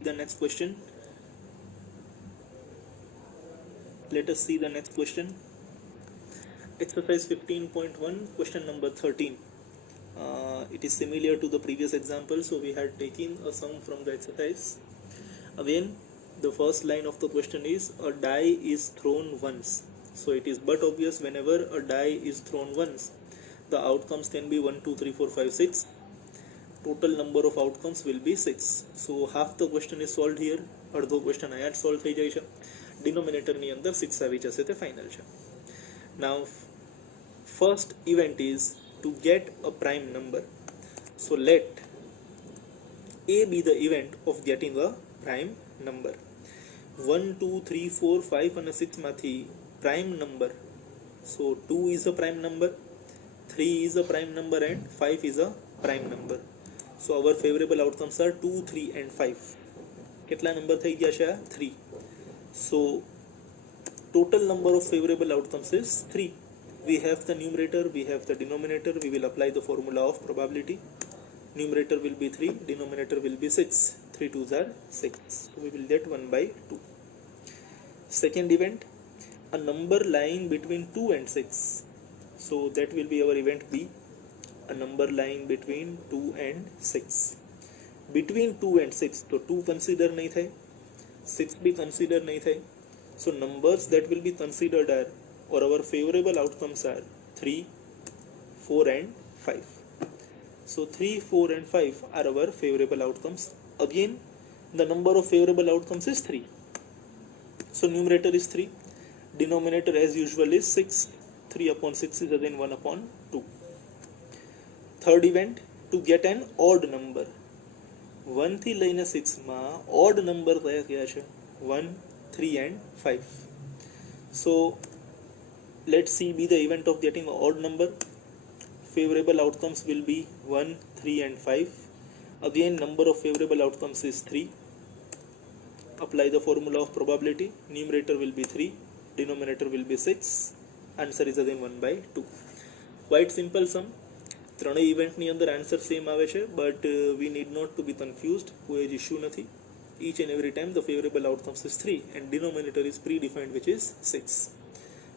the next question. Let us see the next question. Exercise 15.1, question number 13. It is similar to the previous example, so we had taken a sum from the exercise. Again, the first line of the question is a die is thrown once. So it is but obvious whenever a die is thrown once, the outcomes can be 1, 2, 3, 4, 5, 6. Total number of outcomes will be 6. So half the question is solved here. અડધો question અહીંયા જ સોલ્વ થઈ જાય છે. ડિનોમિનેટરની અંદર 6 આવી જશે, તે ફાઇનલ છે. Now first event is to get a prime number. So let A be the event of getting a prime number. 1, 2, 3, 4, 5 and 6 માંથી prime number. So 2 is a prime number, 3 is a prime number and 5 is a prime number. So our favorable outcomes are 2, 3 and 5. કેટલા નંબર થઈ ગયા છે? 3. So total number of favorable outcomes is 3. We have the numerator, we have the denominator. We will apply the formula of probability. Numerator will be 3, denominator will be 6. 3 2s are 6. So we will get 1 by 2. Second event, a number lying between 2 and 6. So that will be our event B. A number lying between 2 and 6. Between 2 and 6, तो 2 consider नहीं थे, 6 भी consider नहीं थे. So numbers that will be considered are, or our favorable outcomes are 3, 4 and 5. So 3, 4 and 5 are our favorable outcomes. Again, the number of favorable outcomes is 3. So numerator is 3. Denominator as usual is 6. 3 upon 6 is again 1 upon 2. Third event, to get an odd number. 1 થી લઈને 6 માં odd number કયા કયા છે? 1, 3 and 5. So let C be the event of getting an odd number. Favorable outcomes will be 1, 3 and 5. Again, number of favorable outcomes is 3. Apply the formula of probability. Numerator will be 3, denominator will be 6. Answer is again 1 by 2. Quite simple sum. ત્રણેય ઇવેન્ટની અંદર answer same આવે છે, but we need not to be confused. કોઈ જ ઇશ્યુ નથી. each and every time the favorable outcomes is 3 and denominator is predefined, which is 6.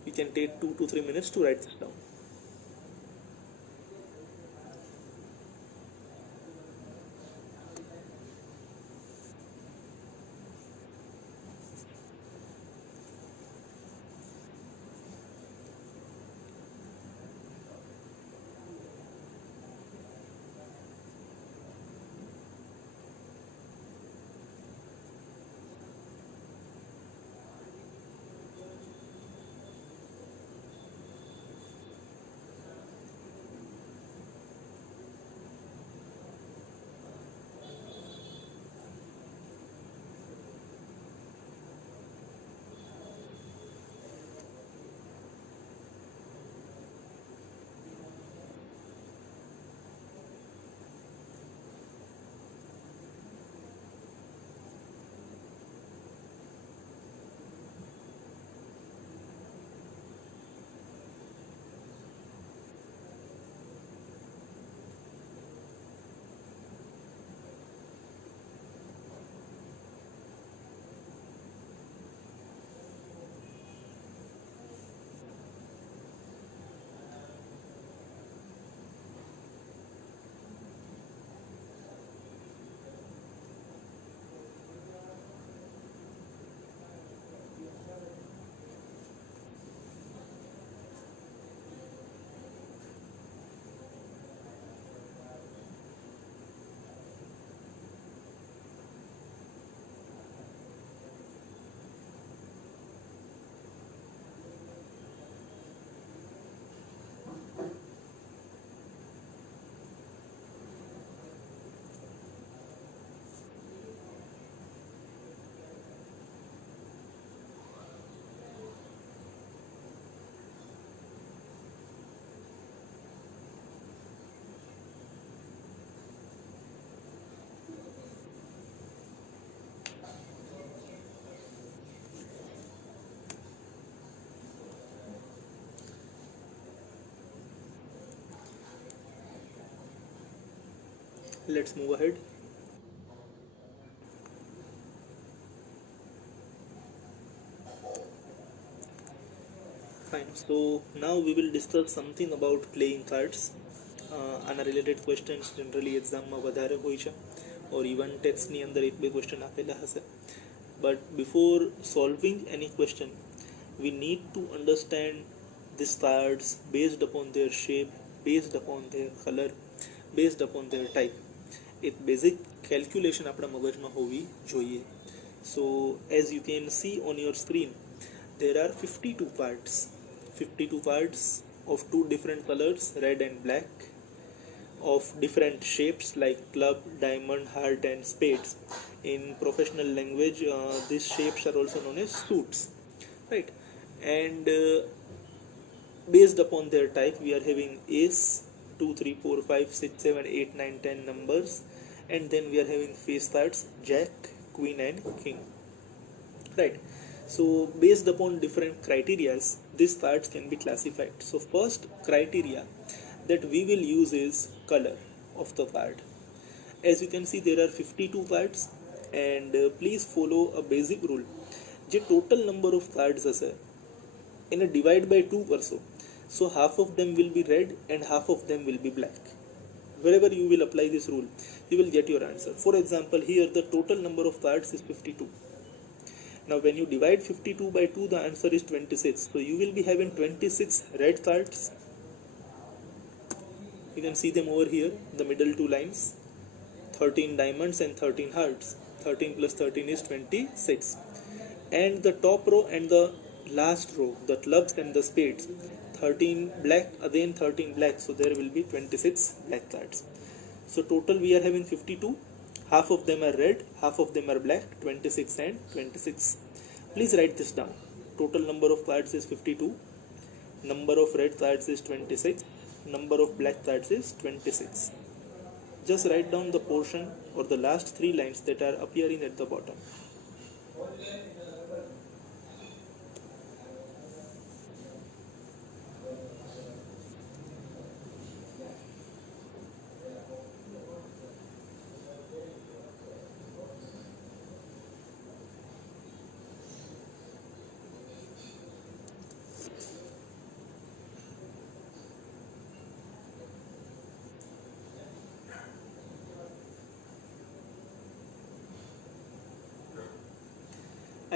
You can take 2 to 3 minutes to write this down. Let's move ahead. So now we will discuss something about playing cards. આના related questions generally એક્ઝામમાં વધારે હોય છે ઓર ઇવન ટેક્સ્ટની અંદર એક બે ક્વેશ્ચન આપેલા હશે. But before solving any question we need to understand these cards based upon their shape, based upon their color, based upon their type. એક બેઝિક કેલ્ક્યુલેશન આપણા મગજમાં હોવી જોઈએ. So as you can see on your screen, there are 52 cards. 52 cards of two different colors, red and black, of different shapes like club, diamond, heart and spades. In professional language, these shapes are also known as suits, right? And based upon their type, we are having ace, 2 3 4 5 6 7 8 9 10 numbers, and then we are having face cards, jack, queen and king, right? So based upon different criterias, these cards can be classified. So first criteria that we will use is color of the card. As you can see, there are 52 cards, and please follow a basic rule. જે total number of cards હશે એને divide by 2 કરશો, so half of them will be red and half of them will be black. Wherever you will apply this rule, you will get your answer. For example, here the total number of cards is 52. Now when you divide 52 by 2, the answer is 26. So you will be having 26 red cards. You can see them over here, the middle two lines. 13 diamonds and 13 hearts. 13 plus 13 is 26. And the top row and the last row, the clubs and the spades. 13 black, again 13 black. So there will be 26 black cards. So total we are having 52. Half of them are red, half of them are black, 26 and 26. Please write this down. Total number of cards is 52. Number of red cards is 26. Number of black cards is 26. Just write down the portion or the last 3 lines that are appearing at the bottom.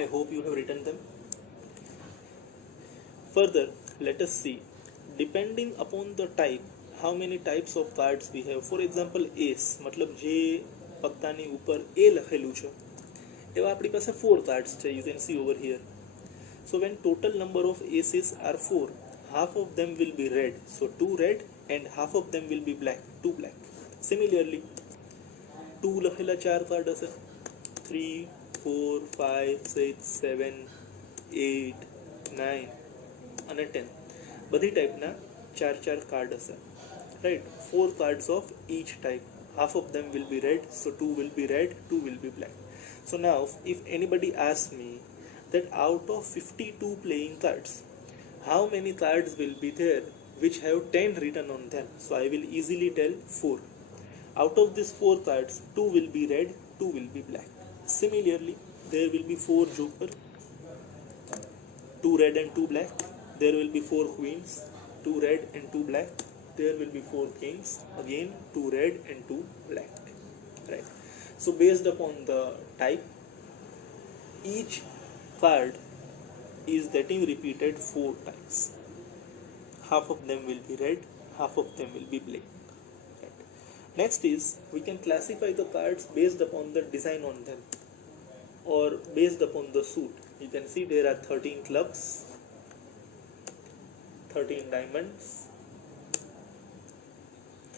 I hope you have written them. Further, let us see, depending upon the type, how many types of cards we have. For example, ace, मतलब જે પત્તાની ઉપર A લખેલું છે એવા આપણી પાસે 4 cards છે. You can see over here. So when total number of aces are 4, half of them will be red, so 2 red, and half of them will be black, 2 black. Similarly, 2 લખેલા 4 કાર્ડ હશે, 3 4 5 6 7 8 9 અને 10 બધી ટાઈપના 4 કાર્ડ હશે, right? 4 cards of each type. Half of them will be red, so 2 will be red, 2 will be black. So now if anybody asks me that out of 52 playing cards, how many cards will be there which have 10 written on them, so I will easily tell 4. Out of these 4 cards, 2 will be red, 2 will be black. Similarly, there will be 4 joker, 2 red and 2 black. There will be 4 queens, 2 red and 2 black. There will be 4 kings, again 2 red and 2 black, right? So based upon the type, each card is getting repeated 4 times. Half of them will be red, half of them will be black. Next is, we can classify the cards based upon the design on them or based upon the suit. You can see there are 13 clubs, 13 diamonds,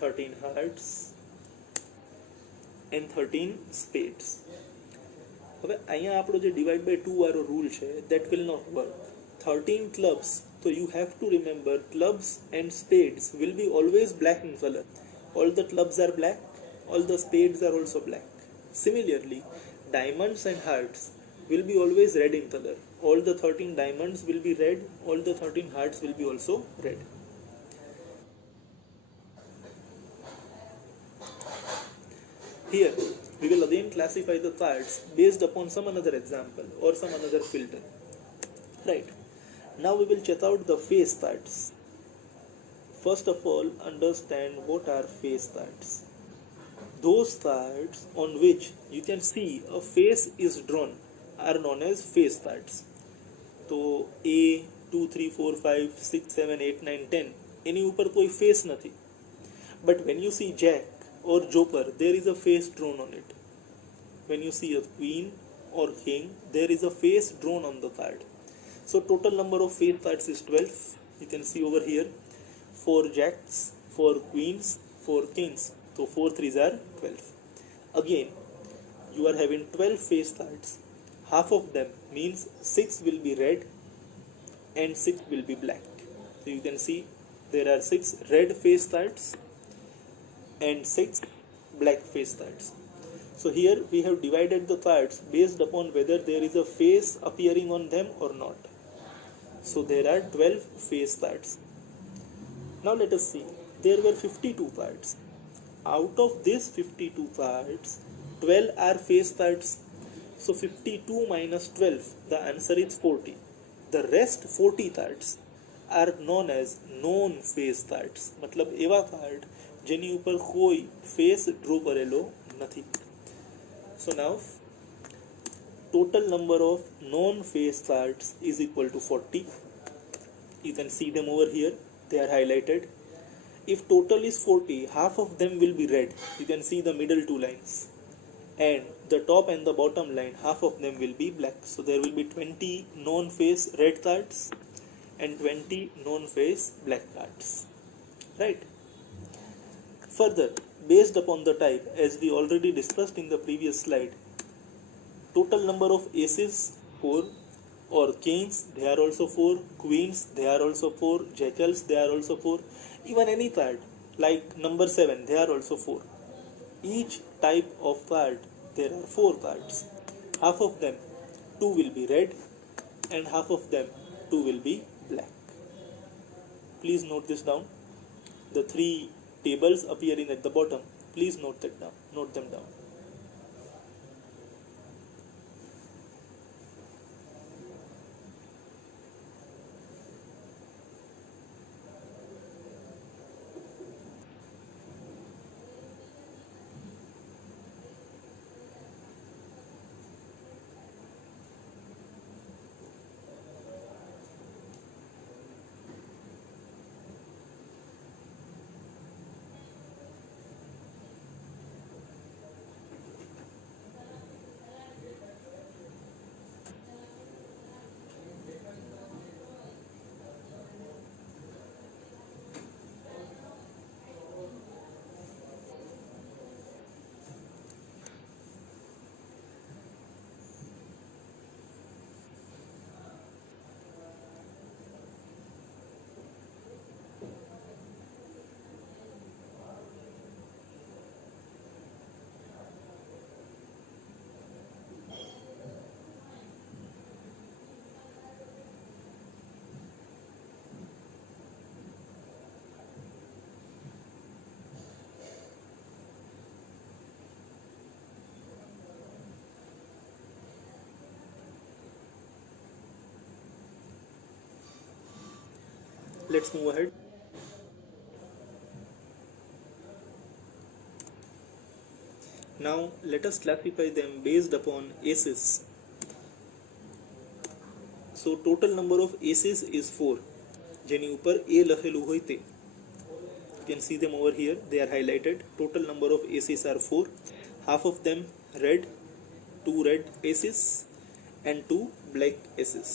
13 hearts and 13 spades. હવે અહીંયા આપણો જે divide by 2 વાળો રૂલ છે that will not work. 13 clubs, so you have to remember clubs and spades will be always black in color. All the clubs are black, all the spades are also black. Similarly, diamonds and hearts will be always red in color. All the 13 diamonds will be red, all the 13 hearts will be also red. Here, we will again classify the cards based upon some another example or some another filter. Right. Now we will check out the face cards. First of all, understand what are face cards. Those cards on which you can see a face is drawn are known as face cards. तो A 2 3 4 5 6 7 8 9 10 એની ઉપર કોઈ face નથી. But when you see Jack or Joker, there is a face drawn on it. When you see a Queen or King, there is a face drawn on the card. So total number of face cards is 12. You can see over here 4 Jacks, 4 Queens, 4 Kings. So 4 threes are 12. Again, you are having 12 face cards. Half of them means 6 will be red and 6 will be black. So you can see there are 6 red face cards and 6 black face cards. So here we have divided the cards based upon whether there is a face appearing on them or not. So there are 12 face cards. Now let us see. There were 52 cards. Out of these 52 cards, 12 are face cards. So 52 minus 12, the answer is 40. The rest 40 cards are known as non-face cards. मतलब एवा कार्ड જેની ઉપર કોઈ face draw કરેલો નથી. So now total number of non-face cards is equal to 40. You can see them over here. They are highlighted. If total is 40, half of them will be red. You can see the middle two lines. And the top and the bottom line, half of them will be black. So there will be 20 non-face red cards and 20 non-face black cards. Right? Further, based upon the type, as we already discussed in the previous slide, total number of aces 4, or kings, they are also 4, queens, they are also 4, jackals, they are also 4, even any card like number 7, they are also 4. Each type of card, there are 4 cards. Half of them 2 will be red and half of them 2 will be black. Please note this down. The 3 tables appearing at the bottom, please note them down. Let's move ahead. Now let us classify them based upon aces. So total number of aces is 4. જેની ઉપર A લખેલું હોય તે. You can see them over here. They are highlighted. Total number of aces are 4. Half of them red, 2 red aces and 2 black aces.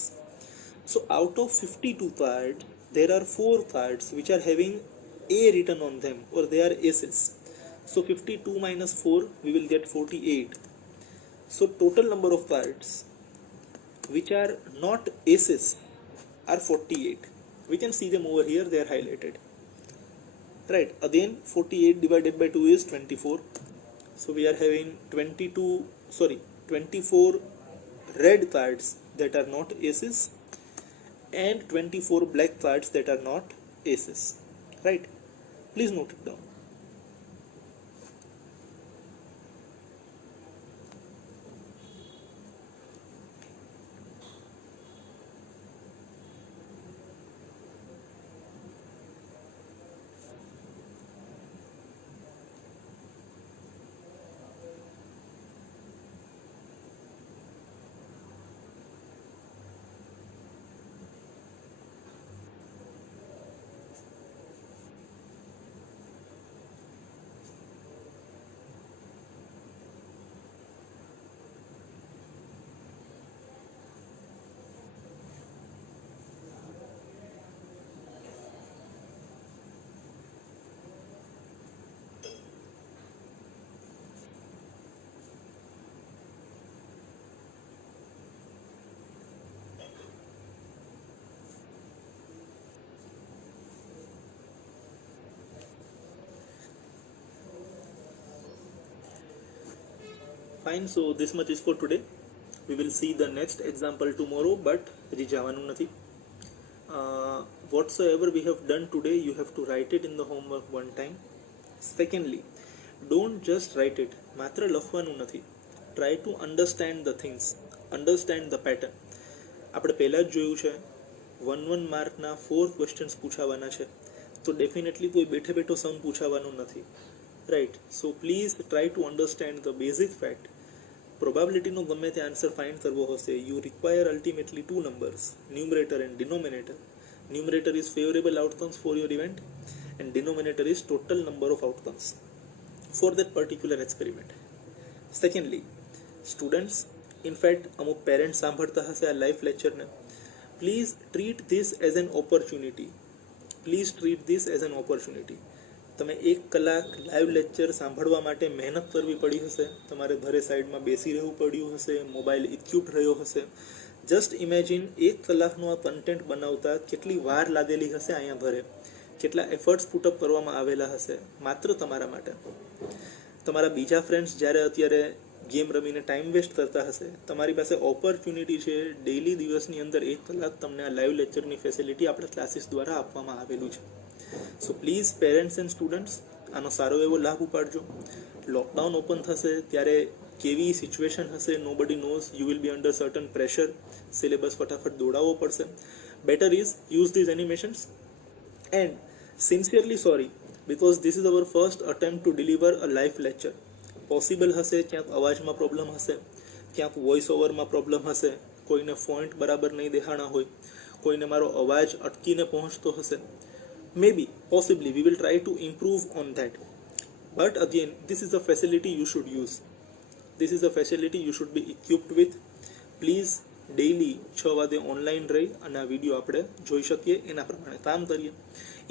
So out of 52 cards, there are 4 cards which are having A written on them, or they are aces. So 52 minus 4, we will get 48. So total number of cards which are not aces are 48. We can see them over here, they are highlighted. Right, again 48 divided by 2 is 24. So we are having 24 red cards that are not aces and 24 black cards that are not aces. Right, please note it down. Fine. So this much is four today. We will see the next example tomorrow, but હજી જવાનું નથી. Whatsoever we have done today, you have to write it in the homework one time. Secondly, don't just write it. માત્ર લખવાનું નથી. Try to understand the things, understand the pattern. આપણે પહેલાં જ જોયું છે 1 માર્કના 4 ક્વેશ્ચન્સ પૂછાવાના છે, તો ડેફિનેટલી કોઈ બેઠે બેઠો સમ પૂછાવાનું નથી, right? So please try to understand the basic fact. પ્રોબાબિલિટીનો ગમે તે આન્સર ફાઇન્ડ કરવો હશે, you require ultimately 2 numbers, numerator and denominator. Numerator is favorable outcomes for your event and denominator is total number of outcomes for that particular experiment. Secondly, students, in fact અમુક parents સાંભળતા હશે આ live લેક્ચરને, please treat this as an opportunity. Please treat this as an opportunity. તમે 1 કલાક live lecture સાંભળવા માટે મહેનત કરવી પડી હશે, તમારે ઘરે સાઈડમાં બેસી રહેવું પડ્યું હશે, મોબાઈલ ઇક્વિપ્ડ રહ્યો હશે. જસ્ટ ઇમેજિન 1 કલાકનું આ કન્ટેન્ટ બનાવતા કેટલી વાર લાગેલી હશે અહીંયા ઘરે, કેટલા એફર્ટ્સ પુટઅપ કરવામાં આવેલા હશે માત્ર તમારા માટે. તમારા બીજા ફ્રેન્ડ્સ જ્યારે અત્યારે ગેમ રમીને ટાઈમ વેસ્ટ કરતા હશે, તમારી પાસે ઓપોર્ચ્યુનિટી છે ડેઇલી દિવસની અંદર 1 કલાક તમને આ લાઈવ લેક્ચરની ફેસિલિટી આપણા ક્લાસીસ દ્વારા આપવામાં આવેલું છે. So please parents and students આનો સારો એવો લાભ ઉપાડજો. લોકડાઉન ઓપન થશે ત્યારે કેવી સિચ્યુએશન હશે, nobody knows. You will be under certain pressure, syllabus ફટાફટ દોડાવવો પડશે. Better is use these animations and sincerely sorry because this is our first attempt to deliver a live lecture. Possible હશે ક્યાંક અવાજમાં પ્રોબ્લેમ હશે, ક્યાંક વોઇસ ઓવરમાં પ્રોબ્લેમ હશે, કોઈને ફોન્ટ બરાબર નહીં દેખાણા હોય, કોઈને મારો અવાજ અટકીને પહોંચતો હશે. maybe possibly we will try to improve on that, but again this is a facility you should use. This is a facility you should be equipped with. Please daily 6 વાગે ઓનલાઈન રહી અને આ વિડીયો આપણે જોઈ શકીએ, એના પ્રમાણે કામ કરીએ.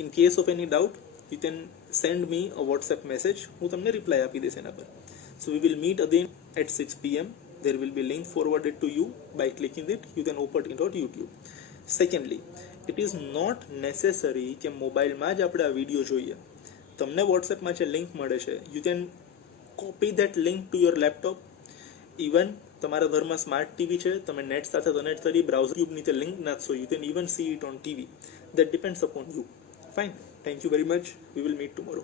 In case of any doubt you can send me a WhatsApp message, હું તમને રિપ્લાય આપી દઈશ એના પર. So we will meet again at 6 PM. there will be link forwarded to you. by clicking it you can open it on YouTube. Secondly, it is not necessary કે મોબાઈલમાં જ આપણે આ વિડીયો જોઈએ. તમને વોટ્સએપમાં જે લિંક મળે છે, you can copy that link to your laptop. Even તમારા ઘરમાં સ્માર્ટ ટીવી છે, તમે નેટ સાથે કનેક્ટ કરી બ્રાઉઝર ટ્યુબની તે લિંક નાખશો, you can even C it on TV. That depends upon you. Fine. Thank you very much. V will meet tomorrow.